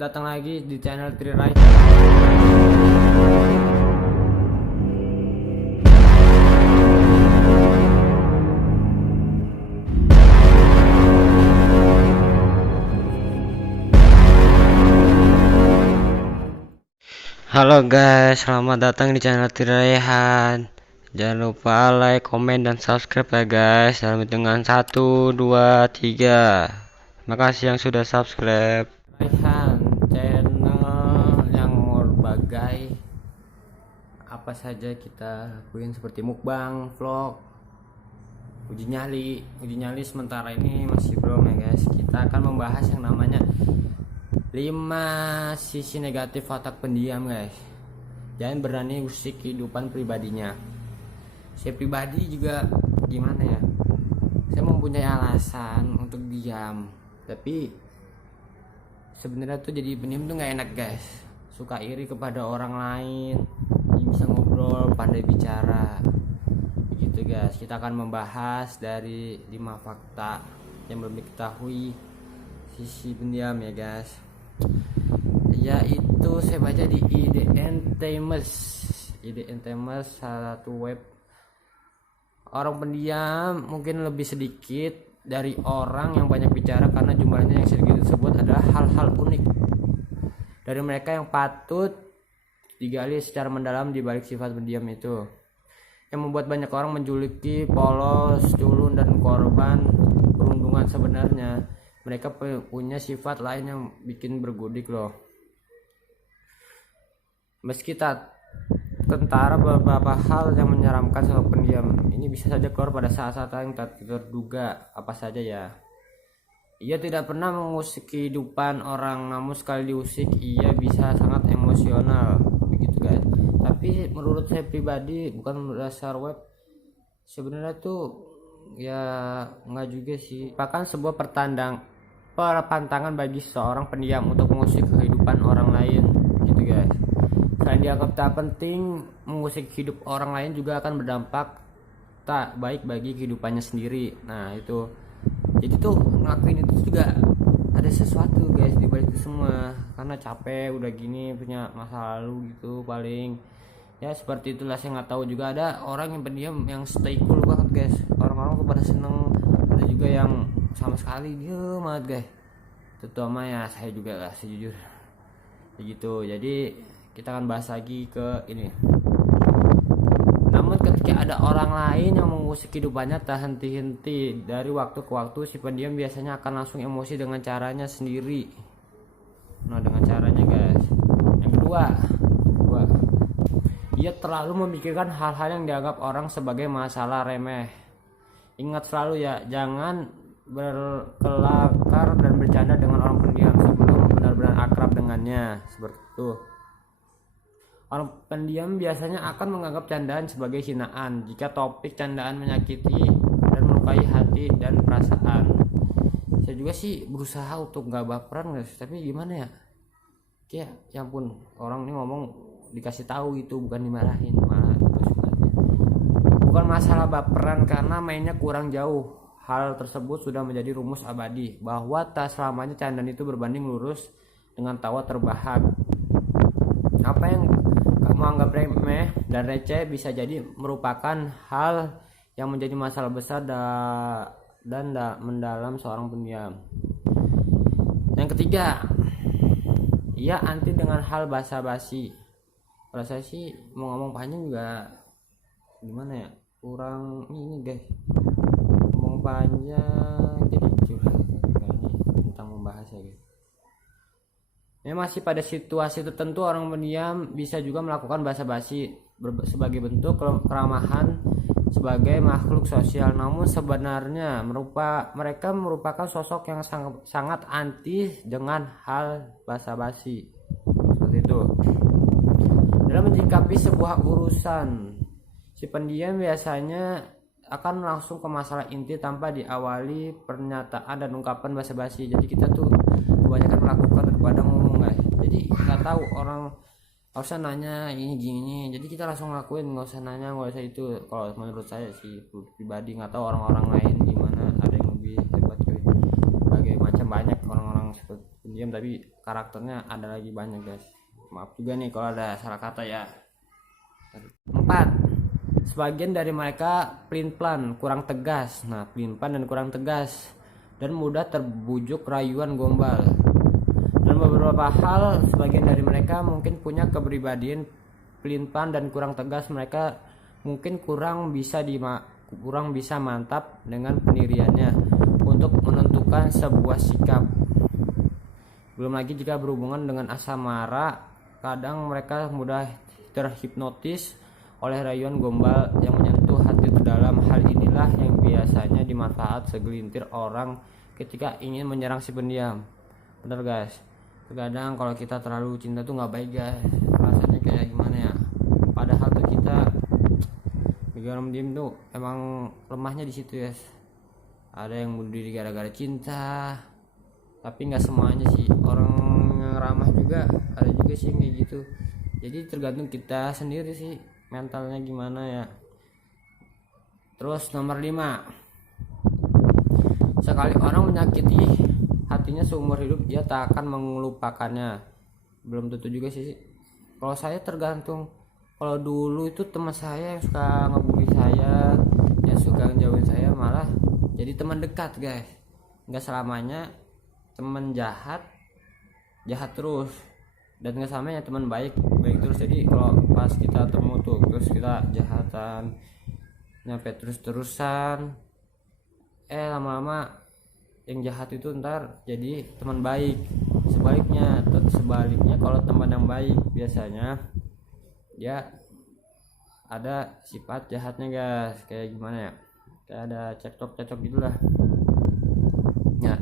datang lagi di channel Trirai. Halo guys, selamat datang di channel Tiraihan. Jangan lupa like, komen, dan subscribe ya guys. Dalam hitungan 1, 2, 3. Terima kasih yang sudah subscribe. Tiraihan, channel yang berbagai apa saja kita lakuin seperti mukbang, vlog, uji nyali. Uji nyali sementara ini masih belum ya guys. Kita akan membahas yang namanya 5 sisi negatif otak pendiam guys. Jangan berani usik kehidupan pribadinya. Saya pribadi juga gimana ya, saya mempunyai alasan untuk diam, tapi sebenarnya tuh jadi pendiam tuh nggak enak guys. Suka iri kepada orang lain yang bisa ngobrol, pandai bicara begitu guys. Kita akan membahas dari 5 fakta yang belum diketahui sisi pendiam ya guys, yaitu saya baca di IDN Times, salah satu web. Orang pendiam mungkin lebih sedikit dari orang yang banyak bicara karena jumlahnya yang sedikit tersebut adalah hal-hal unik dari mereka yang patut digali secara mendalam di balik sifat pendiam itu, yang membuat banyak orang menjuluki polos, culun, dan korban perundungan. Sebenarnya mereka punya sifat lain yang bikin bergudik loh. Meski tak tentara beberapa hal yang menyeramkan soal pendiam ini bisa saja keluar pada saat-saat yang tak terduga. Apa saja ya? Ia tidak pernah mengusik kehidupan orang, namun sekali diusik ia bisa sangat emosional begitu guys. Tapi menurut saya pribadi, bukan berdasar web, sebenarnya tuh ya nggak juga sih. Bahkan sebuah perpantangan bagi seorang pendiam untuk mengusik kehidupan orang lain gitu guys. Selain dianggap tak penting, mengusik hidup orang lain juga akan berdampak tak baik bagi kehidupannya sendiri. Nah itu, jadi tuh ngelakuin itu juga ada sesuatu guys di balik itu semua, karena capek udah gini, punya masa lalu gitu paling ya. Seperti itulah, saya nggak tahu juga ada orang yang pendiam yang stay cool banget guys. Orang-orang tuh pada seneng, ada juga yang sama sekali diem banget guys. Terutama ya saya juga lah sejujur begitu. Jadi kita akan bahas lagi ke ini. Namun ketika ada orang lain yang mengusik kehidupannya tak henti-henti, dari waktu ke waktu si pendiam biasanya akan langsung emosi dengan caranya sendiri. Nah dengan caranya guys. Yang kedua, ia terlalu memikirkan hal-hal yang dianggap orang sebagai masalah remeh. Ingat selalu ya, jangan berkelakar dan bercanda dengan orang pendiam sebelum benar-benar akrab dengannya. Seperti itu. Orang pendiam biasanya akan menganggap candaan sebagai hinaan jika topik candaan menyakiti dan melukai hati dan perasaan. Saya juga sih berusaha untuk gak baperan guys, tapi gimana ya? Ya ampun, orang ini ngomong dikasih tahu gitu, bukan dimarahin, malah itu sebenarnya. Bukan masalah baperan karena mainnya kurang jauh. Hal tersebut sudah menjadi rumus abadi bahwa tak selamanya candaan itu berbanding lurus dengan tawa terbahak. Apa yang kamu anggap remeh dan receh bisa jadi merupakan hal yang menjadi masalah besar dan mendalam seorang pendiam. Yang ketiga, ia anti dengan hal basa-basi. Kalau saya sih mau ngomong panjang juga gimana ya, kurang ini guys, ngomong panjang jadi curhat kayaknya tentang membahas ya guys. Ya, masih pada situasi tertentu orang pendiam bisa juga melakukan basa-basi sebagai bentuk keramahan sebagai makhluk sosial. Namun sebenarnya mereka merupakan sosok yang sangat anti dengan hal basa-basi seperti itu. Dalam menyikapi sebuah urusan, si pendiam biasanya akan langsung ke masalah inti tanpa diawali pernyataan dan ungkapan basa-basi. Jadi kita tuh kebanyakan melakukan daripada ngomong guys. Jadi nggak tahu orang harusnya nanya ini gini, jadi kita langsung ngelakuin, nggak usah nanya, nggak usah itu. Kalau menurut saya sih pribadi, nggak tahu orang-orang lain gimana, ada yang lebih hebat cuy. Berbagai macam, banyak orang-orang seperti pendiam tapi karakternya ada lagi banyak guys. Maaf juga nih kalau ada salah kata ya. 4. Sebagian dari mereka pelin-pelan, kurang tegas. Nah, pelin-pelan dan kurang tegas dan mudah terbujuk rayuan gombal. Dan beberapa hal, sebagian dari mereka mungkin punya kepribadian pelin-pelan dan kurang tegas. Mereka mungkin kurang bisa mantap dengan pendiriannya untuk menentukan sebuah sikap. Belum lagi jika berhubungan dengan asam mara, kadang mereka mudah terhipnotis oleh rayuan gombal yang menyentuh hati terdalam. Hal inilah yang biasanya dimanfaat segelintir orang ketika ingin menyerang si pendiam. Bener guys, terkadang kalau kita terlalu cinta tuh nggak baik guys, rasanya kayak gimana ya, padahal tuh kita orang pendiam tuh emang lemahnya di situ guys. Ada yang bunuh diri gara-gara cinta, tapi nggak semuanya sih. Orang yang ramah juga ada juga sih kayak gitu. Jadi tergantung kita sendiri sih mentalnya gimana ya. Terus nomor 5, sekali orang menyakiti hatinya seumur hidup dia tak akan melupakannya. Belum tentu juga sih. Kalau saya tergantung. Kalau dulu itu teman saya yang suka ngebully saya, yang suka ngejauhin saya, malah jadi teman dekat guys. Nggak selamanya teman jahat terus, dan nggak selamanya teman baik terus. Jadi kalau pas kita temu tuh terus kita jahatan nyampe terus-terusan, lama-lama yang jahat itu ntar jadi teman baik. Sebaliknya kalau teman yang baik biasanya dia ada sifat jahatnya guys. Kayak gimana ya, kayak ada cekcok gitulah ya.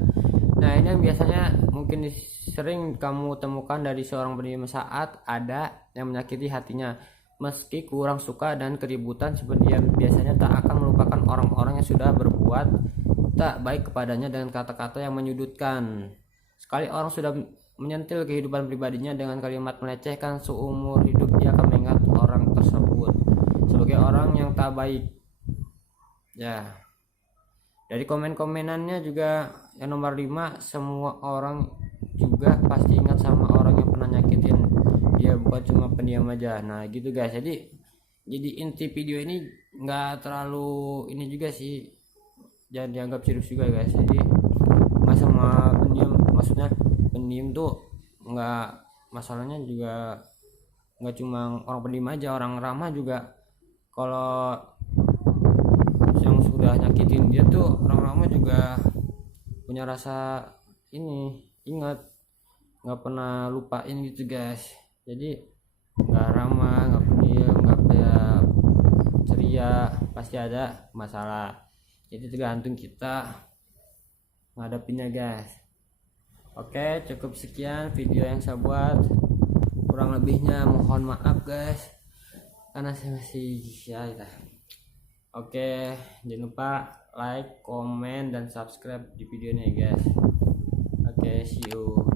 Nah, ini yang biasanya mungkin sering kamu temukan dari seorang pendiam saat ada yang menyakiti hatinya. Meski kurang suka dan keributan, si pendiam biasanya tak akan melupakan orang-orang yang sudah berbuat tak baik kepadanya dengan kata-kata yang menyudutkan. Sekali orang sudah menyentil kehidupan pribadinya dengan kalimat melecehkan, seumur hidup dia akan mengingat orang tersebut sebagai orang yang tak baik ya. Dari komen-komenannya juga yang nomor 5, semua orang juga pasti ingat sama orang yang pernah nyakitin dia, bukan cuma pendiam aja. Nah gitu guys, jadi inti video ini nggak terlalu ini juga sih, jangan dianggap serius juga guys. Jadi nggak sama pendiam, maksudnya pendiam tuh nggak, masalahnya juga nggak cuma orang pendiam aja, orang ramah juga. Kalau yang sudah nyakitin dia tuh orang ramah juga punya rasa ini, ingat, nggak pernah lupain gitu guys. Jadi nggak ramah, nggak pendiam, nggak kayak ceria, pasti ada masalah. Jadi tergantung kita ngadepinnya guys. Oke, cukup sekian video yang saya buat. Kurang lebihnya mohon maaf guys, karena saya masih ya. Oke, jangan lupa like, komen, dan subscribe di video ini guys. Oke, see you.